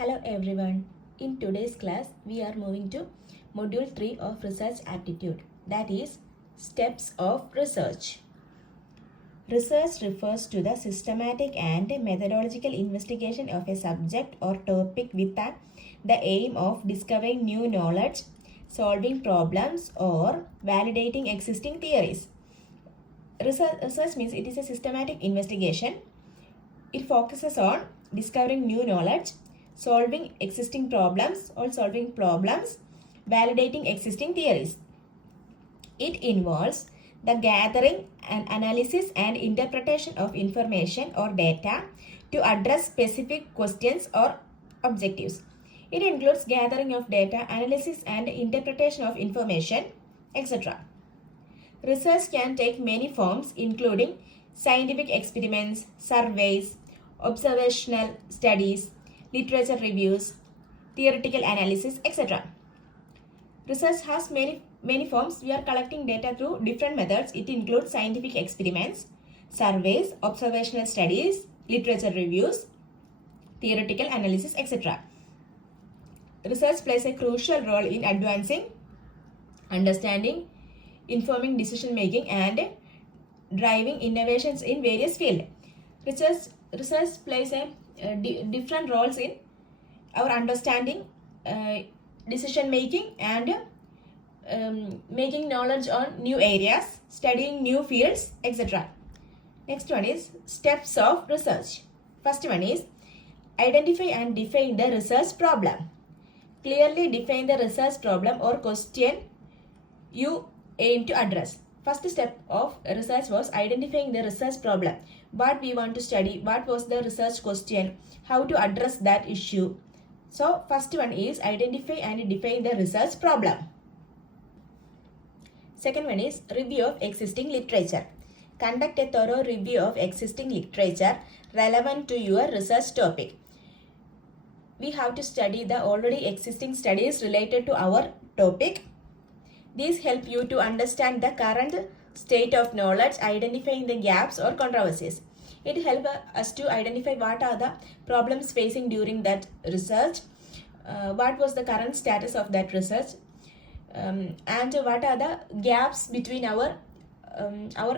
Hello everyone. In today's class, we are moving to Module 3 of Research Aptitude, that is, Steps of Research. Research refers to the systematic and methodological investigation of a subject or topic with the aim of discovering new knowledge, solving problems, or validating existing theories. Research means it is a systematic investigation. It focuses on discovering new knowledge, solving existing problems or solving problems, validating existing theories. It involves the gathering and analysis and interpretation of information or data to address specific questions or objectives. It includes gathering of data, analysis and interpretation of information, etc. Research can take many forms, including scientific experiments, surveys, observational studies, literature reviews, theoretical analysis, etc. Research has many forms. We are collecting data through different methods. It includes scientific experiments, surveys, observational studies, literature reviews, theoretical analysis, etc. Research plays a crucial role in advancing understanding, informing decision making, and driving innovations in various fields. Research plays a different roles in our understanding, decision making, and making knowledge on new areas, studying new fields, etc. Next one is steps of research. First one is identify and define the research problem. Clearly define the research problem or question you aim to address. First step of research was identifying the research problem. What we want to study, what was the research question, how to address that issue. So first one is identify and define the research problem. Second one is review of existing literature. Conduct a thorough review of existing literature relevant to your research topic. We have to study the already existing studies related to our topic. These help you to understand the current state of knowledge, identifying the gaps or controversies. It helps us to identify what are the problems facing during that research, what was the current status of that research, and what are the gaps between our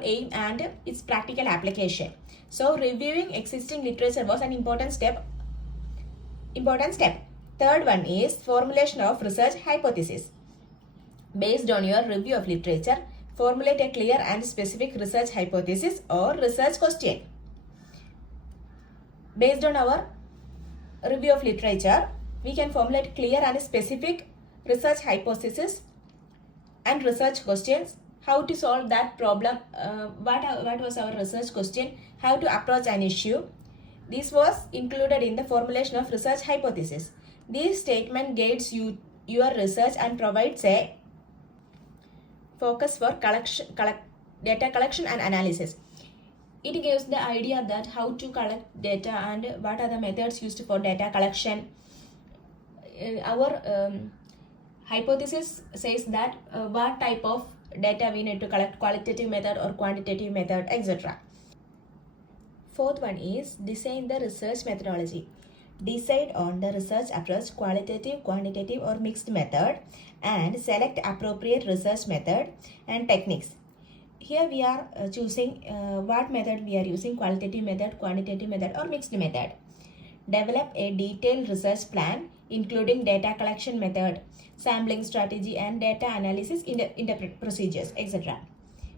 aim and its practical application. So reviewing existing literature was an important step. Third one is formulation of research hypothesis. Based on your review of literature, formulate a clear and specific research hypothesis or research question. Based on our review of literature, we can formulate clear and specific research hypothesis and research questions. How to solve that problem, what was our research question, how to approach an issue. This was included in the formulation of research hypothesis. This statement guides your research and provides a focus for data collection and analysis. It gives the idea that how to collect data and what are the methods used for data collection. Our hypothesis says that what type of data we need to collect, qualitative method or quantitative method, etc. Fourth one is design the research methodology. Decide on the research approach, qualitative, quantitative or mixed method, and select appropriate research method and techniques. Here we are choosing what method we are using, qualitative method, quantitative method or mixed method. Develop a detailed research plan including data collection method, sampling strategy and data analysis, interpret procedures, etc.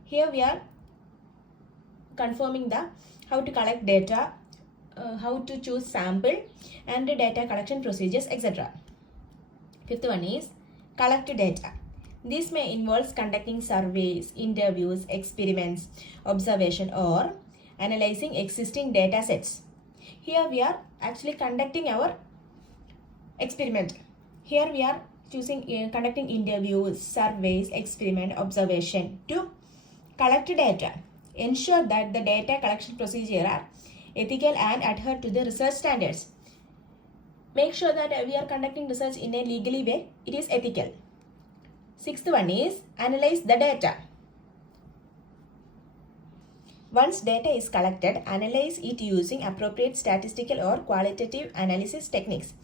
Here we are confirming the how to collect data, how to choose sample and data collection procedures, etc. Fifth one is collect data. This may involve conducting surveys, interviews, experiments, observation or analyzing existing data sets. Here we are actually conducting our experiment. Here we are choosing conducting interviews, surveys, experiment, observation to collect data. Ensure that the data collection procedure are ethical and adhere to the research standards. Make sure that we are conducting research in a legally way. It is ethical. Sixth one is analyze the data. Once data is collected, analyze it using appropriate statistical or qualitative analysis techniques.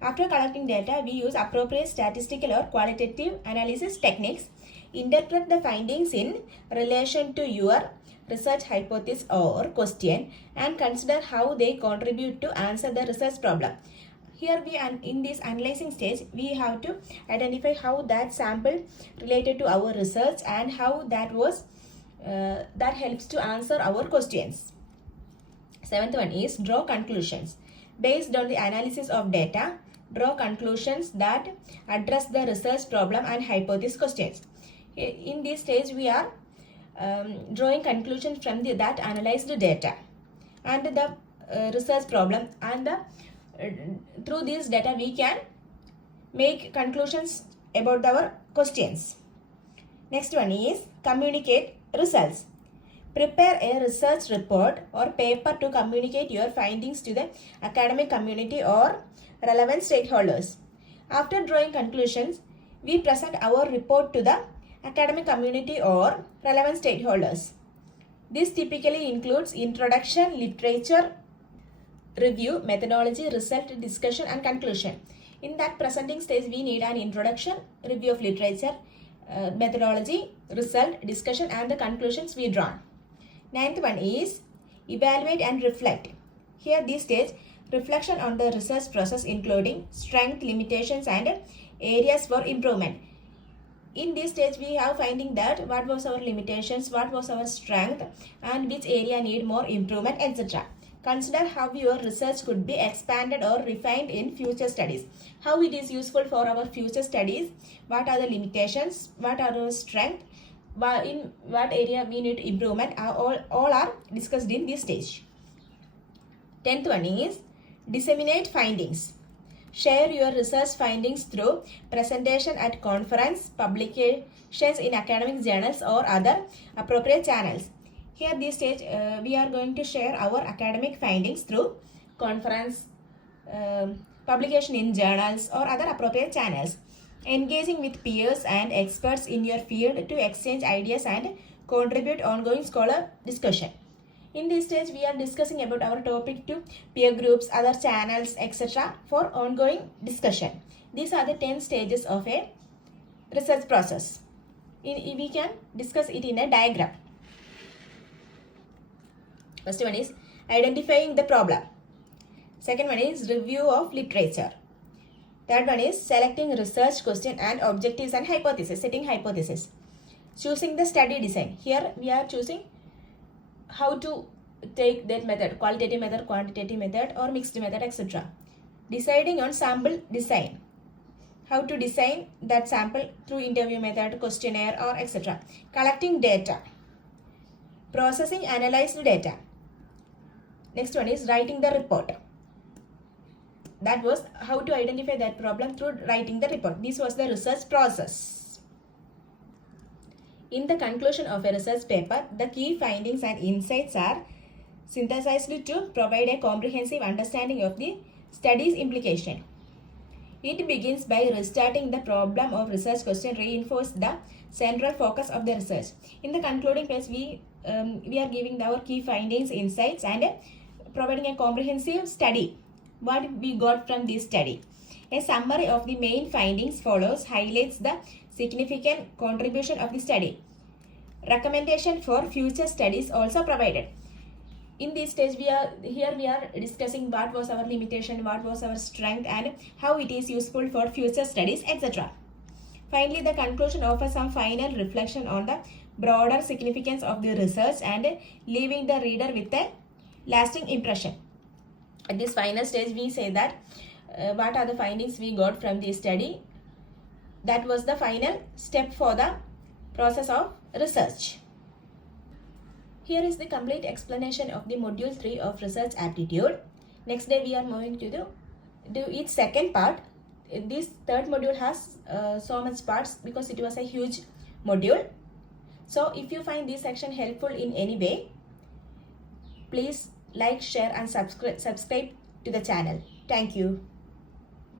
After collecting data, we use appropriate statistical or qualitative analysis techniques. Interpret the findings in relation to your research hypothesis or question and consider how they contribute to answer the research problem. Here in this analyzing stage, we have to identify how that sample related to our research and how that was that helps to answer our questions. Seventh one is draw conclusions. Based on the analysis of data, draw conclusions that address the research problem and hypothesis questions. In this stage, we are drawing conclusions from that analyzed data and the research problem, and through this data we can make conclusions about our questions. Next one is communicate results. Prepare a research report or paper to communicate your findings to the academic community or relevant stakeholders. After drawing conclusions, we present our report to the academic community or relevant stakeholders. This typically includes introduction, literature review, methodology, result, discussion, and conclusion. In that presenting stage, we need an introduction, review of literature, methodology, result, discussion, and the conclusions we drawn. Ninth one is evaluate and reflect. Here this stage, reflection on the research process including strength, limitations, and areas for improvement. In this stage, we have finding that what was our limitations, what was our strength, and which area need more improvement, etc. Consider how your research could be expanded or refined in future studies. How it is useful for our future studies, what are the limitations, what are our strengths, in what area we need improvement, all are discussed in this stage. 10th one is disseminate findings. Share your research findings through presentation at conference, publications in academic journals or other appropriate channels. Here this stage we are going to share our academic findings through conference, publication in journals or other appropriate channels. Engaging with peers and experts in your field to exchange ideas and contribute ongoing scholar discussion. In this stage, we are discussing about our topic to peer groups, other channels, etc. for ongoing discussion. These are the 10 stages of a research process. We can discuss it in a diagram. First one is identifying the problem. Second one is review of literature. Third one is selecting research question and objectives and hypothesis, setting hypothesis. Choosing the study design. Here we are choosing how to take that method, qualitative method, quantitative method, or mixed method, etc. Deciding on sample design. How to design that sample through interview method, questionnaire, or etc. Collecting data. Processing analyzed data. Next one is writing the report. That was how to identify that problem through writing the report. This was the research process. In the conclusion of a research paper, the key findings and insights are synthesized to provide a comprehensive understanding of the study's implication. It begins by restarting the problem of research question, reinforce the central focus of the research. In the concluding page, we are giving our key findings, insights, and providing a comprehensive study. What we got from this study. A summary of the main findings follows, highlights the significant contribution of the study. Recommendation for future studies also provided. In this stage, we are discussing what was our limitation, what was our strength, and how it is useful for future studies, etc. Finally, the conclusion offers some final reflection on the broader significance of the research and leaving the reader with a lasting impression. At this final stage, we say that what are the findings we got from this study. That was the final step for the process of research. Here is the complete explanation of the module 3 of research aptitude. Next day we are moving to do its second part. This third module has so much parts because it was a huge module. So if you find this section helpful in any way, please like, share and subscribe to the channel. Thank you.